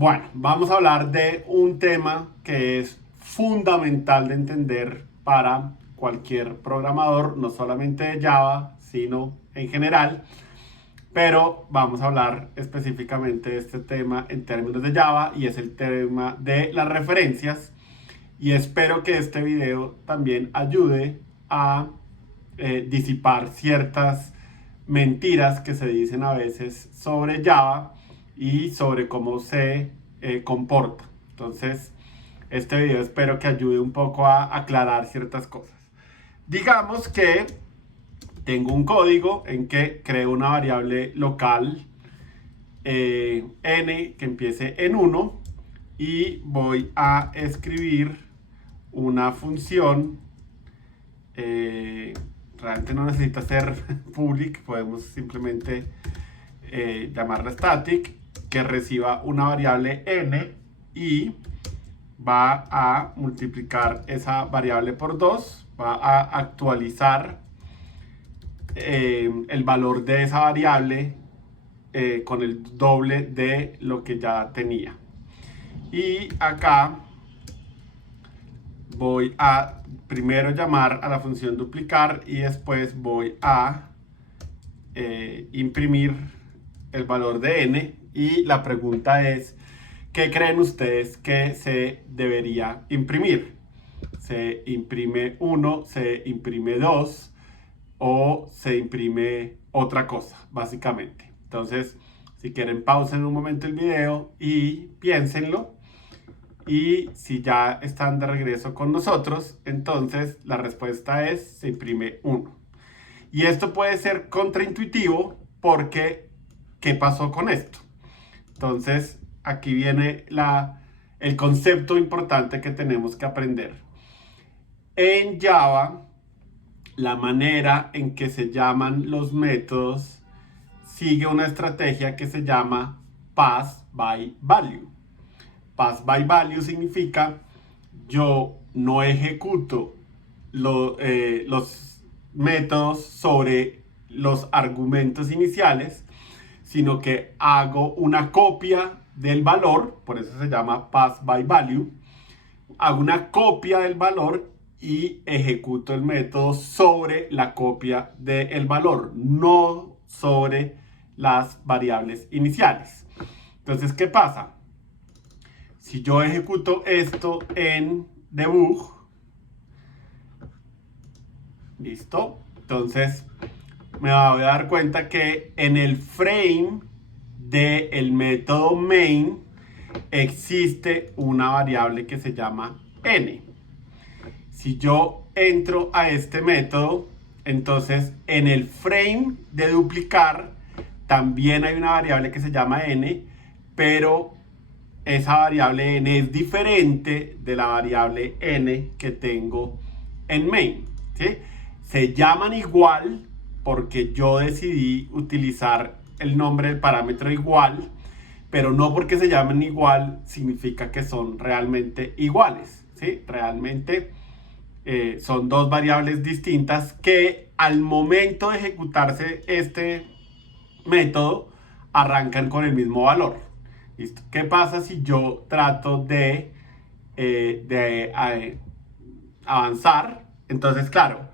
Bueno, vamos a hablar de un tema que es fundamental de entender para cualquier programador, no solamente de Java, sino en general. Pero vamos a hablar específicamente de este tema en términos de Java y es el tema de las referencias. Y espero que este video también ayude a disipar ciertas mentiras que se dicen a veces sobre Java y sobre cómo se comporta. Entonces, este video espero que ayude un poco a aclarar ciertas cosas. Digamos que tengo un código en que creo una variable local n que empiece en 1 y voy a escribir una función. Realmente no necesita ser public, podemos simplemente llamarla static, que reciba una variable n y va a multiplicar esa variable por 2, va a actualizar el valor de esa variable con el doble de lo que ya tenía. Y acá voy a primero llamar a la función duplicar y después voy a imprimir el valor de n. Y la pregunta es, ¿qué creen ustedes que se debería imprimir? ¿Se imprime 1, se imprime 2 o se imprime otra cosa, básicamente? Entonces, si quieren, pausen un momento el video y piénsenlo. Y si ya están de regreso con nosotros, entonces la respuesta es se imprime 1. Y esto puede ser contraintuitivo porque ¿qué pasó con esto? Entonces aquí viene el concepto importante que tenemos que aprender. En Java, la manera en que se llaman los métodos sigue una estrategia que se llama pass by value. Pass by value significa yo no ejecuto los métodos sobre los argumentos iniciales, sino que hago una copia del valor, por eso se llama pass by value. Hago una copia del valor y ejecuto el método sobre la copia del valor, no sobre las variables iniciales. Entonces, ¿qué pasa? Si yo ejecuto esto en debug, listo, entonces me voy a dar cuenta que en el frame del método main existe una variable que se llama n. Si yo entro a este método, entonces en el frame de duplicar también hay una variable que se llama n, pero esa variable n es diferente de la variable n que tengo en main, ¿sí? Se llaman igual porque yo decidí utilizar el nombre del parámetro igual, pero no porque se llamen igual significa que son realmente iguales, ¿sí? Realmente son dos variables distintas que al momento de ejecutarse este método arrancan con el mismo valor. ¿Listo? ¿Qué pasa si yo trato de avanzar? Entonces, claro,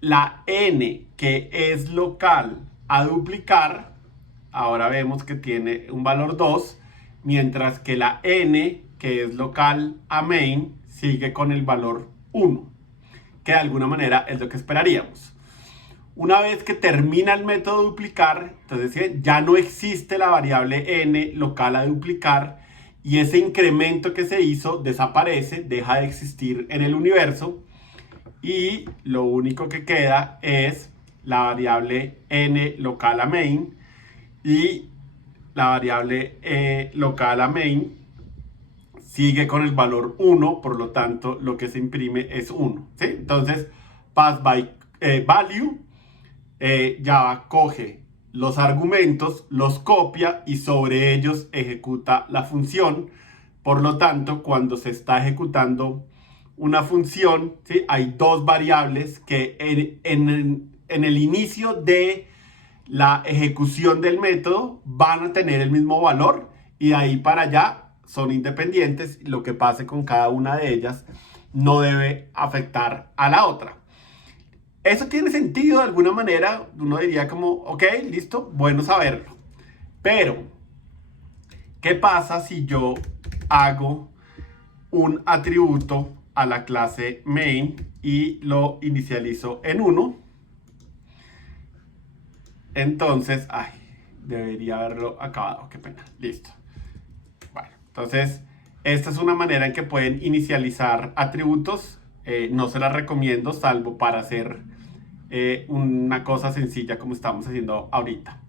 la n que es local a duplicar, ahora vemos que tiene un valor 2, mientras que la n que es local a main sigue con el valor 1, que de alguna manera es lo que esperaríamos. Una vez que termina el método duplicar, entonces ya no existe la variable n local a duplicar y ese incremento que se hizo desaparece, deja de existir en el universo y lo único que queda es la variable n local a main y la variable local a main sigue con el valor 1, por lo tanto lo que se imprime es 1, ¿sí? Entonces pass by value, Java coge los argumentos, los copia y sobre ellos ejecuta la función. Por lo tanto, cuando se está ejecutando una función, ¿sí? Hay dos variables que en el inicio de la ejecución del método van a tener el mismo valor y de ahí para allá son independientes. Lo que pase con cada una de ellas no debe afectar a la otra. Eso tiene sentido de alguna manera. Uno diría como, ok, listo, bueno saberlo. Pero, ¿qué pasa si yo hago un atributo a la clase main y lo inicializo en 1? Entonces, debería haberlo acabado, qué pena, listo. Bueno, entonces, esta es una manera en que pueden inicializar atributos. No se la recomiendo, salvo para hacer una cosa sencilla como estamos haciendo ahorita.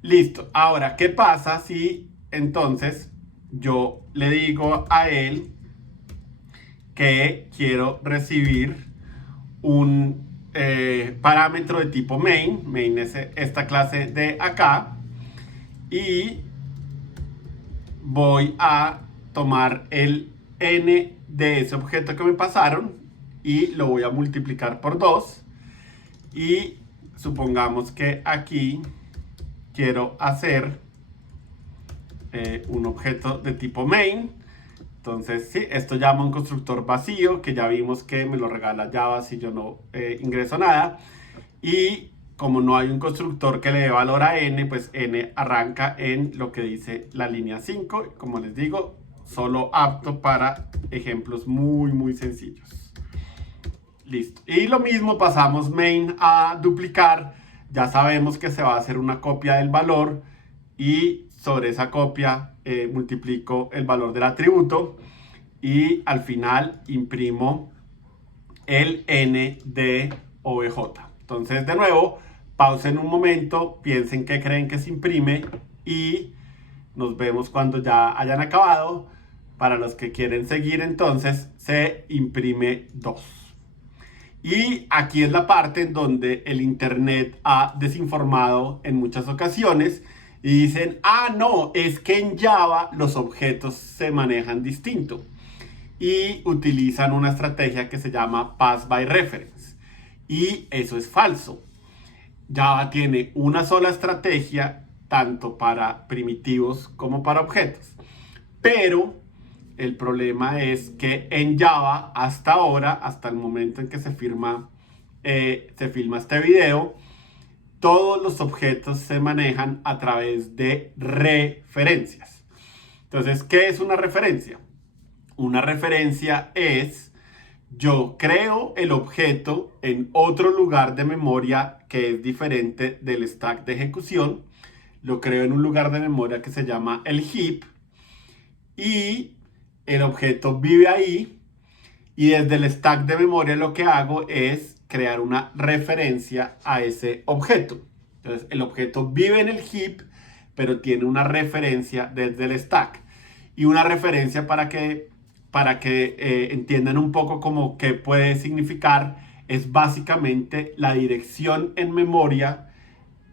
Listo, ahora, ¿qué pasa si entonces yo le digo a él que quiero recibir un parámetro de tipo main? Main es esta clase de acá, y voy a tomar el n de ese objeto que me pasaron y lo voy a multiplicar por 2, y supongamos que aquí quiero hacer un objeto de tipo main. Entonces, sí, esto llama un constructor vacío, que ya vimos que me lo regala Java si yo no ingreso nada. Y como no hay un constructor que le dé valor a n, pues n arranca en lo que dice la línea 5. Como les digo, solo apto para ejemplos muy, muy sencillos. Listo. Y lo mismo, pasamos main a duplicar. Ya sabemos que se va a hacer una copia del valor, y sobre esa copia multiplico el valor del atributo, y al final imprimo el n de obj. Entonces, de nuevo, pausen un momento, piensen qué creen que se imprime y nos vemos cuando ya hayan acabado. Para los que quieren seguir, entonces se imprime 2. Y aquí es la parte en donde el internet ha desinformado en muchas ocasiones y dicen, no, es que en Java los objetos se manejan distinto, y utilizan una estrategia que se llama Pass by Reference, y eso es falso. Java tiene una sola estrategia, tanto para primitivos como para objetos, pero el problema es que en Java hasta ahora, hasta el momento en que se filma este video, todos los objetos se manejan a través de referencias. Entonces, ¿qué es una referencia? Una referencia es, yo creo el objeto en otro lugar de memoria que es diferente del stack de ejecución. Lo creo en un lugar de memoria que se llama el heap, y el objeto vive ahí, y desde el stack de memoria lo que hago es crear una referencia a ese objeto. Entonces, el objeto vive en el heap, pero tiene una referencia desde el stack. Y una referencia, para que entiendan un poco como qué puede significar, es básicamente la dirección en memoria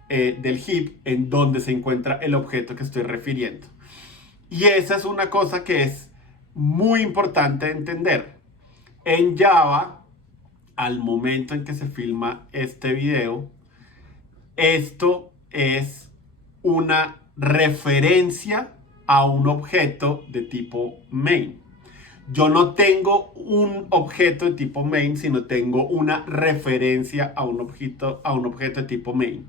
del heap en donde se encuentra el objeto que estoy refiriendo. Y esa es una cosa que es muy importante de entender. En Java, al momento en que se filma este video, esto es una referencia a un objeto de tipo main. Yo no tengo un objeto de tipo main, sino tengo una referencia a un objeto de tipo main.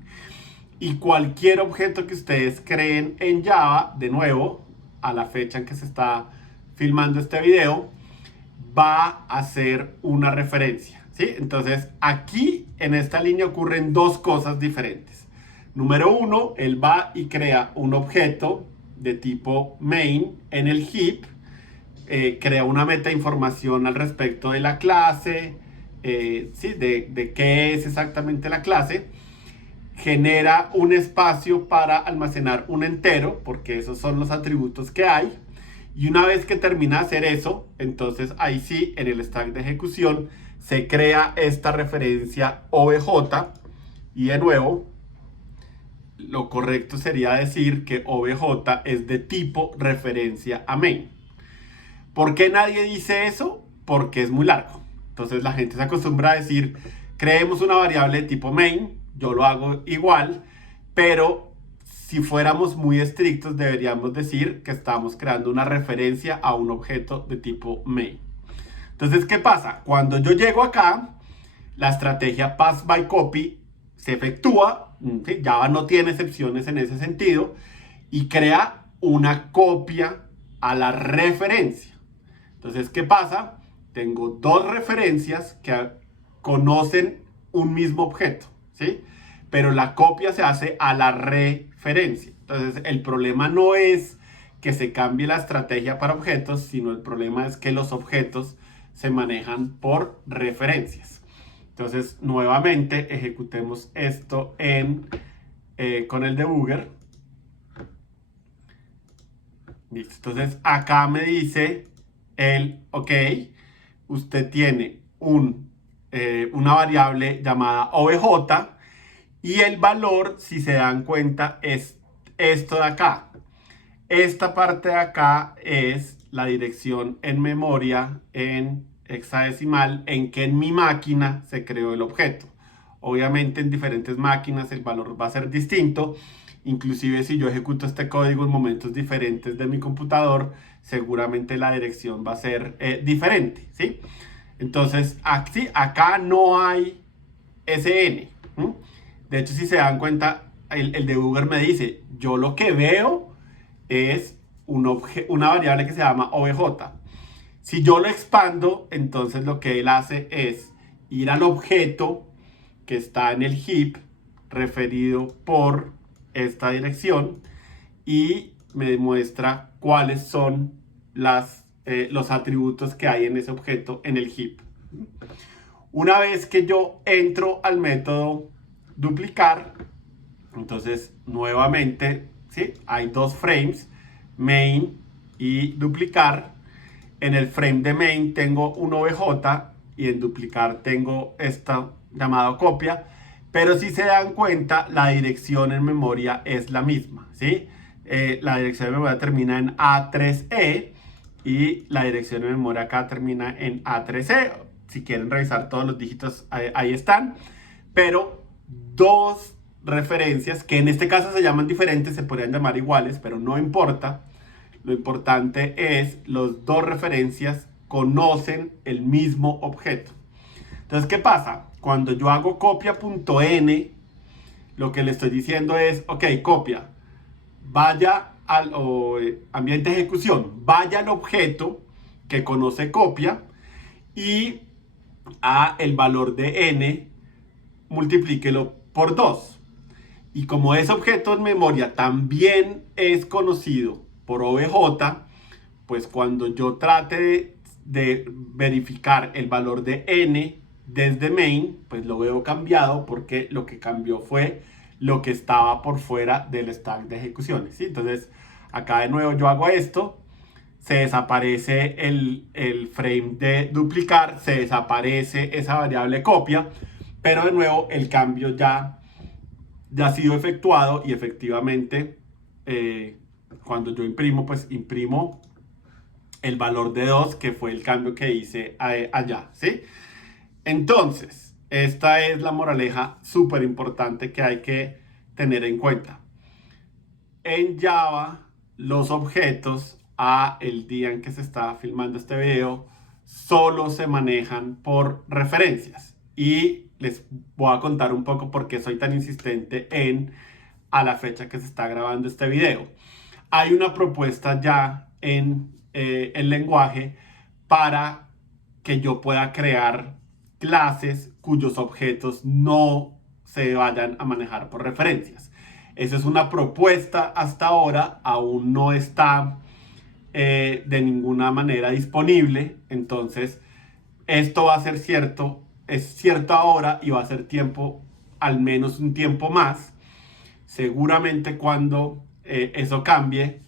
Y cualquier objeto que ustedes creen en Java, de nuevo, a la fecha en que se está filmando este video, va a ser una referencia, ¿sí? Entonces, aquí en esta línea ocurren dos cosas diferentes. Número uno, él va y crea un objeto de tipo main en el heap, crea una metainformación al respecto de la clase, ¿sí? de qué es exactamente la clase, genera un espacio para almacenar un entero, porque esos son los atributos que hay. Y una vez que termina de hacer eso, entonces ahí sí, en el stack de ejecución, se crea esta referencia obj. Y de nuevo, lo correcto sería decir que obj es de tipo referencia a main. ¿Por qué nadie dice eso? Porque es muy largo. Entonces la gente se acostumbra a decir, creemos una variable de tipo main. Yo lo hago igual, pero si fuéramos muy estrictos, deberíamos decir que estamos creando una referencia a un objeto de tipo main. Entonces, ¿qué pasa? Cuando yo llego acá, la estrategia pass by copy se efectúa, ¿sí? Java no tiene excepciones en ese sentido, y crea una copia a la referencia. Entonces, ¿qué pasa? Tengo dos referencias que conocen un mismo objeto, ¿sí? Pero la copia se hace a la referencia. Entonces, el problema no es que se cambie la estrategia para objetos, sino el problema es que los objetos se manejan por referencias. Entonces, nuevamente, ejecutemos esto con el debugger. Listo. Entonces, acá me dice ok, usted tiene una variable llamada obj y el valor, si se dan cuenta, es esto de acá. Esta parte de acá es la dirección en memoria en hexadecimal en que en mi máquina se creó el objeto. Obviamente en diferentes máquinas el valor va a ser distinto. Inclusive si yo ejecuto este código en momentos diferentes de mi computador, seguramente la dirección va a ser diferente, ¿sí? Entonces, acá no hay SN. De hecho, si se dan cuenta, el debugger me dice, yo lo que veo es una variable que se llama obj. Si yo lo expando, entonces lo que él hace es ir al objeto que está en el heap referido por esta dirección y me demuestra cuáles son los atributos que hay en ese objeto en el heap. Una vez que yo entro al método duplicar, entonces nuevamente, ¿sí? Hay dos frames, main y duplicar. En el frame de main tengo un obj y en duplicar tengo esta llamada copia. Pero si se dan cuenta, la dirección en memoria es la misma, ¿sí? La dirección de memoria termina en A3E y la dirección de memoria acá termina en A3E. Si quieren revisar todos los dígitos, ahí están. Pero dos referencias, que en este caso se llaman diferentes, se podrían llamar iguales, pero no importa. Lo importante es las dos referencias conocen el mismo objeto. Entonces, ¿qué pasa? Cuando yo hago copia.n, lo que le estoy diciendo es, ok, copia, vaya al ambiente de ejecución, vaya al objeto que conoce copia y a el valor de n, multiplíquelo por 2. Y como ese objeto en memoria también es conocido por obj, pues cuando yo trate de verificar el valor de n desde main, pues lo veo cambiado porque lo que cambió fue lo que estaba por fuera del stack de ejecuciones, ¿sí? Entonces, acá de nuevo yo hago esto, se desaparece el frame de duplicar, se desaparece esa variable copia, pero de nuevo el cambio ya ha sido efectuado y efectivamente cuando yo imprimo, pues imprimo el valor de 2, que fue el cambio que hice allá, ¿sí? Entonces, esta es la moraleja súper importante que hay que tener en cuenta. En Java, los objetos el día en que se está filmando este video solo se manejan por referencias. Y les voy a contar un poco por qué soy tan insistente a la fecha que se está grabando este video. Hay una propuesta ya en el lenguaje para que yo pueda crear clases cuyos objetos no se vayan a manejar por referencias. Esa es una propuesta hasta ahora, aún no está de ninguna manera disponible. Entonces, esto va a ser cierto, es cierto ahora y va a ser tiempo, al menos un tiempo más. Seguramente cuando eso cambie,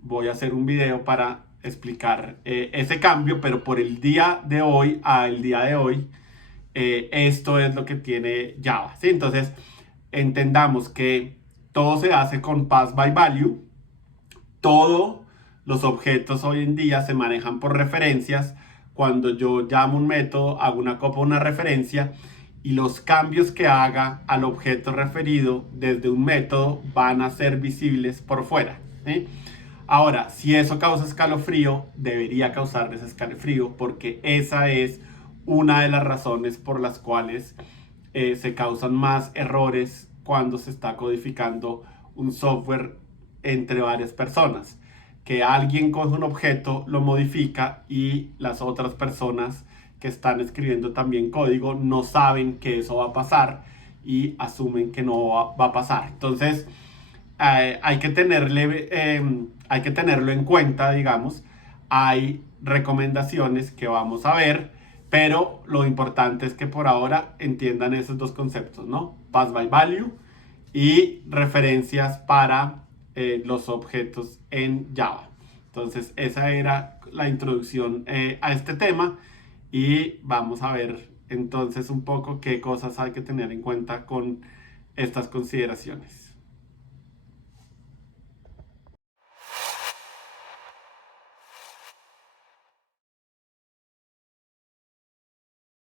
voy a hacer un video para explicar ese cambio, pero por el día de hoy al día de hoy, esto es lo que tiene Java, ¿sí? Entonces, entendamos que todo se hace con pass by value. Todos los objetos hoy en día se manejan por referencias. Cuando yo llamo un método, hago una copia, una referencia, y los cambios que haga al objeto referido desde un método van a ser visibles por fuera, ¿sí? Ahora, si eso causa escalofrío, debería causarles escalofrío porque esa es una de las razones por las cuales se causan más errores cuando se está codificando un software entre varias personas. Que alguien coge un objeto, lo modifica y las otras personas que están escribiendo también código no saben que eso va a pasar y asumen que no va a pasar. Entonces, hay que tenerlo en cuenta, digamos. Hay recomendaciones que vamos a ver, pero lo importante es que por ahora entiendan esos dos conceptos, ¿no? Pass by value y referencias para los objetos en Java. Entonces, esa era la introducción a este tema y vamos a ver entonces un poco qué cosas hay que tener en cuenta con estas consideraciones.